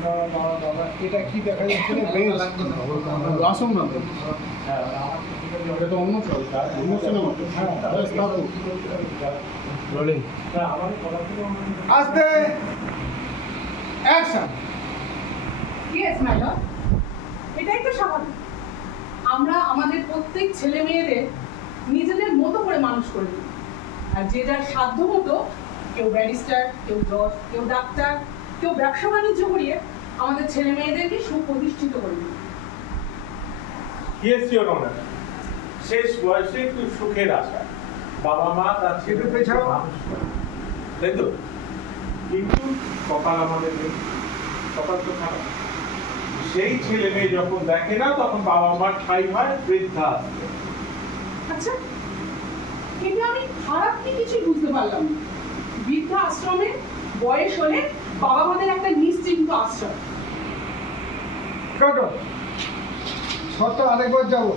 এটা কি দেখা যাচ্ছে না? বেশ আসুন না, এটা তো অন্য অন্য সিনেমা। হ্যাঁ, রোলিং আস্তে অ্যাকশন। ইয়েস ম্যাডাম, এটাই তো স্বাভাবিক। আমরা আমাদের প্রত্যেক ছেলে মেয়েদের নিজেদের মতো করে মানুষ করে দিই, আর যে যার সাধ্য মতো কেউ ব্যারিস্টার, কেউ জজ, কেউ ডাক্তার, কেউ ব্যবসা বাণিজ্য করিয়ে আমাদের ছেলে মেয়েদেরকে সুপ্রতিষ্ঠিত করে দিই। ইয়েস ইওর অনার, শেষ বয়সে একটু সুখের আশা, বাবা মা তার ছেলে পেছাও, তাই তো? কিন্তু কপাল আমাদের নেই, কপাল তো খারাপ। সেই ছেলে মেয়ে যখন দেখে না, তখন বাবা মার ঠাঁই হয় বৃদ্ধা। আচ্ছা, কিন্তু আমি খারাপ কি কিছুই বুঝতে পারলাম না। বৃদ্ধা আশ্রমে বয়স হলে বাবা মাদের একটা নিশ্চিন্ত আশ্রয়। কাটো শর্ত আরেকবার যাবো।